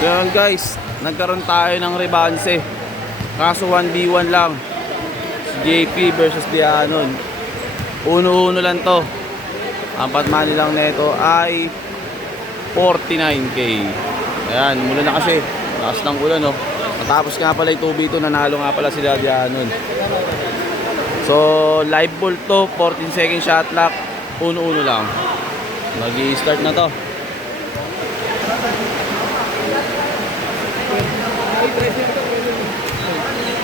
So yun guys, nagkaroon tayo ng rebanse. Kaso 1v1 lang. Si JP versus Dianon. Uno-uno lang to. Apat money lang nito ay 49k. Ayan, mula na kasi. Lakas ng ulan, no. Matapos nga pala yung 2v2, nanalo nga pala sila Dianon. So, live ball to, 14 second shot clock. Uno-uno lang. Mag-i-start na to.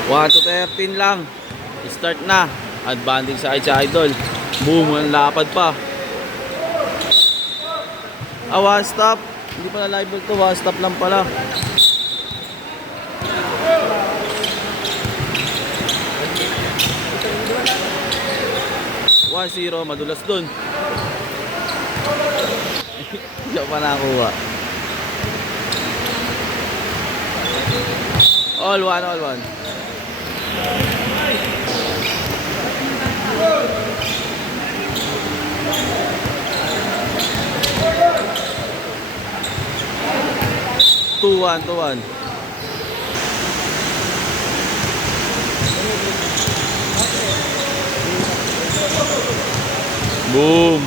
1 to 13 lang. Start na. Advantage sa Idol. Boom, ang lapad pa. One stop. Hindi pala live ball to, one stop lang pala. One zero, madulas dun. Hindi pa nakakuha. All one. 2-1. Boom.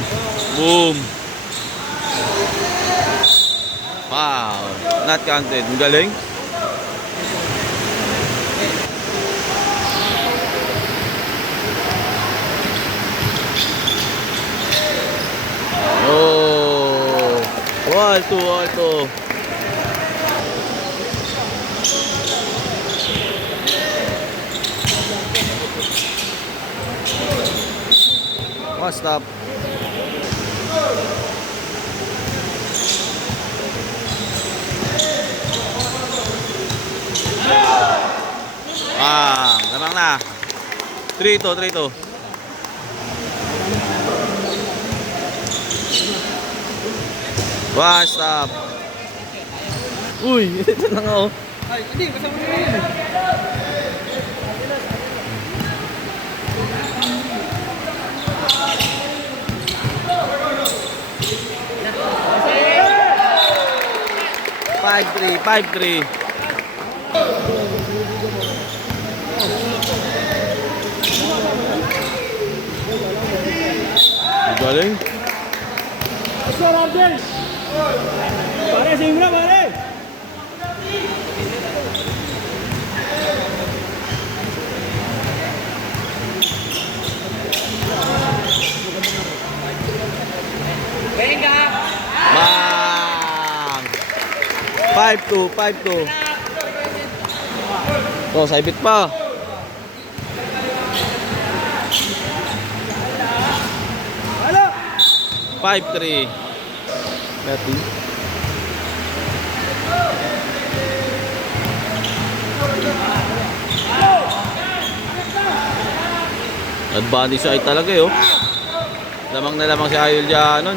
Wow, not counted. Ang galing. Oh, all two. One stop. Lamang na. 3-2. One stop. Uy, ito na nga oh. Ay, hindi, kasama na yun. Five three. Galing. Sir Arjel! Pare, simula pare! Venga! Bang! 5-2. To, saibit pa. Halo! 5-3. Betty. Advantage ay talaga eh, oh. Lamang na lamang si Idol Dianon.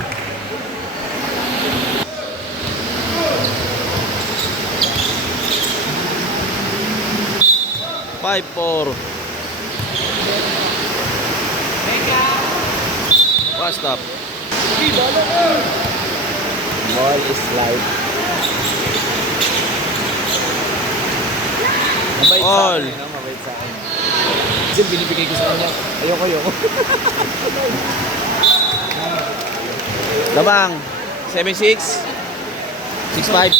Five, 4. One stop. Ball is live. Mabait All. sa akin, no? Mabait sa akin. Kasi binibigay ko sa kanya. Ayoko. Lamang. 7-6. 6-5.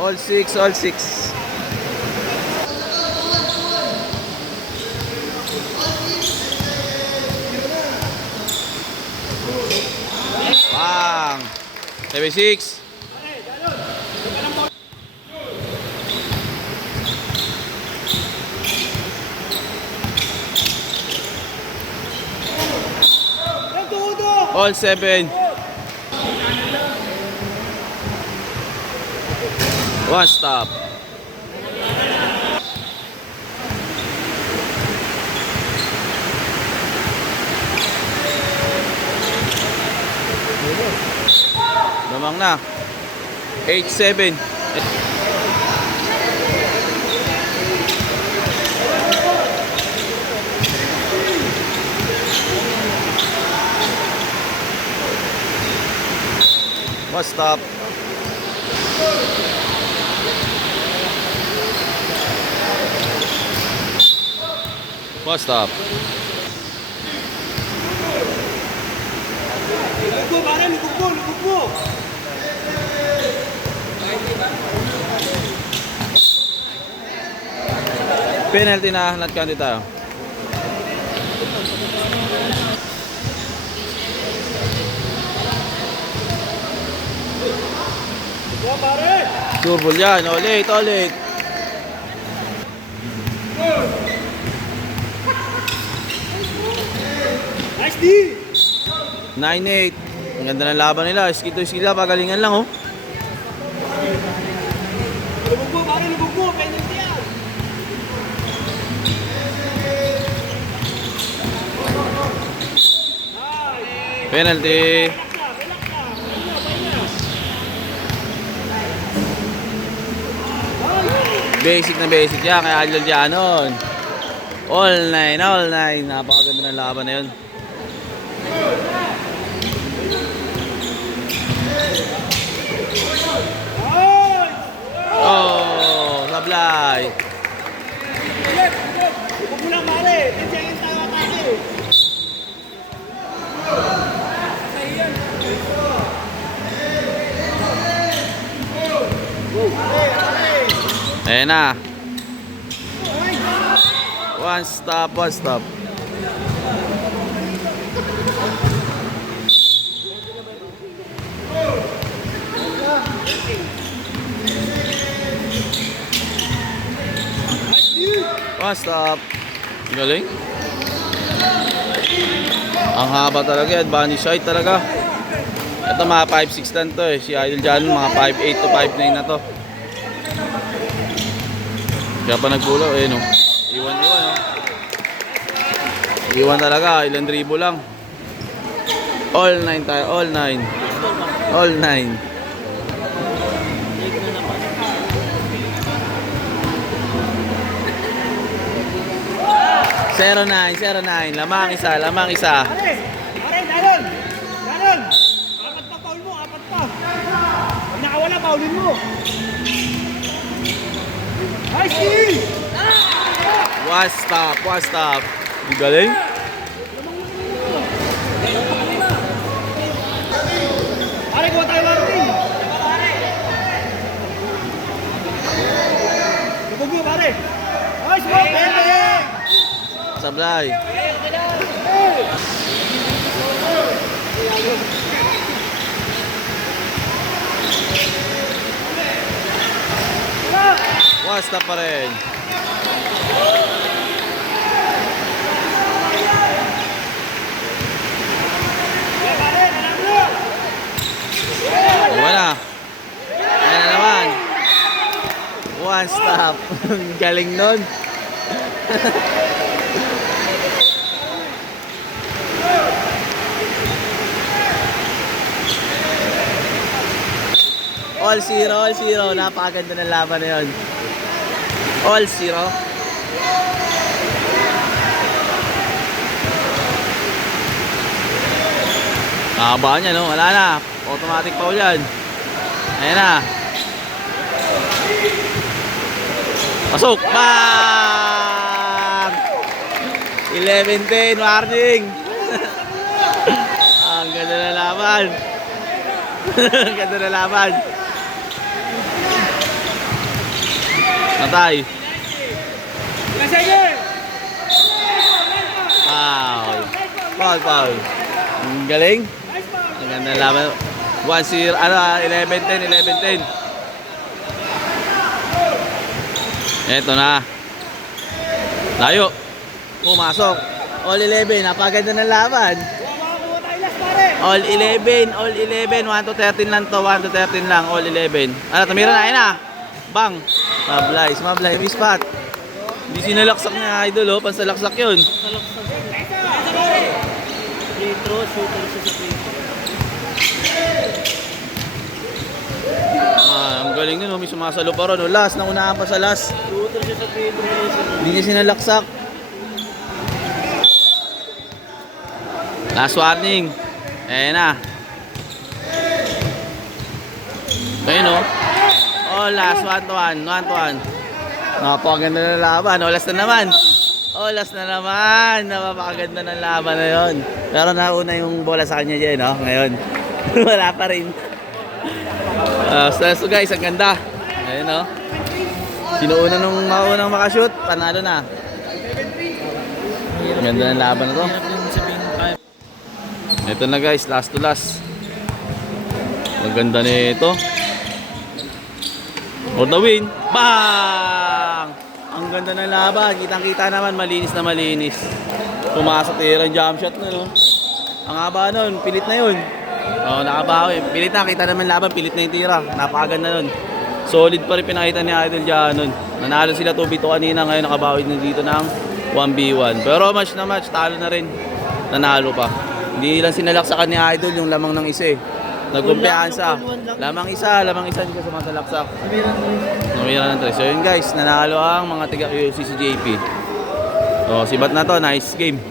All 6. Bang. 7-6. All 7. One stop. Lamang na. 8-7. Post stop. Post stop. Lugbo, pare, lugbo, lugbo. Penalty na, not counted tayo. Lugbo, pare. Surbol yan, ulit, ulit. Nice D. 9-8. Ang ganda ng laban nila. Skill to skill, pagalingan lang oh. Lugbo, pare, lugbo. Penalty yan. Penalty. Basic na basic yan, kaya Idol Dianon. All 9, all 9. Napakaganda ng laban na yun. Oh, sablay. Lugbo lang, pare. 10 seconds tayo atake. Ayan na. One stop, one stop. One stop. Galing. Ang haba talaga yan. Bunny side talaga. Ito mga 5'6 lang to eh. Si Idol Dianon mga 5'8 to 5'9 na to. Kaya pa nagbulaw eh no. Iwan no. Iwan talaga. Ilan dribo lang. All 9 tayo. All 9. All 9. Zero 9, lamang isa. Pare, Danon. Danon. Apat pa, foul mo, apat pa. Pag nakawala, foulin mo. Nice D. One stop, one stop. Ang galing. Pare, kuha tayo, Martin. Lugbo mo, pare. Nice ball, penalty. Sablay. One stop pa rin. Iwan na. Ayan na naman. One stop. Galing nun. All zero. Napakaganda ng laban na yun. All zero. Haba niya no, wala na. Automatic foul yan. Ayan na. Pasok! Bang! 11-10, warning! Ang ganda na laban. Ang ganda na laban. Natay. Foul. Ang galing. Ang ganda na laban. 1-0, 11-10. Eto na. Layo. Pumasok. All 11. Napaganda ng laban. All 11. 1 to 13 lang to. 1 to 13 lang. All 11. Ano, tumira na. Ayun na. Bang. Smablay. May spot. Hindi sinalaksak na Idol, oh. Pansalaksak yun. Free throw, shooter siya sa free throw. Ang galing nun, oh. May sumasalo pa ron. Oh. Last, naunahan pa sa last. Shooter siya sa free throw. Hindi niya sinalaksak. Last warning. Ayan na. Ayun o. Oh, last 1-1. 1-1. Napakaganda ng laban. Oh, last na naman. Oh, last na naman. Napakaganda ng laban na yun. Pero nauna yung bola sa kanya dyan, no? Ngayon. Wala pa rin. So guys, ang ganda. Ayun, no? Sino una nung maunang makashoot, panalo na. Ang ganda ng laban na to. Ito na guys, last to last. Ang ganda nito. For the win. Bang! Ang ganda ng laban. Kitang-kita naman, malinis na malinis. Pumasok tirang jump shot na, no? Ang haba nun, pilit na yun. Oo, nakabawi. Pilit na, kita naman laban, pilit na yung tira. Napakaganda nun. Solid pa rin pinakita ni Idol dyan nun. Nanalo sila 2v2 kanina, ngayon nakabawi na dito ng 1v1. Pero match na match, talo na rin. Nanalo pa. Hindi lang sinalaksakan ni Idol yung lamang ng isa eh. Nagkumpiyansa. Lamang isa, hindi ka sumasalaksak. Namira ng 3. So yun guys, nanalo ang mga tiga QC si JP. So sibat na to, nice game.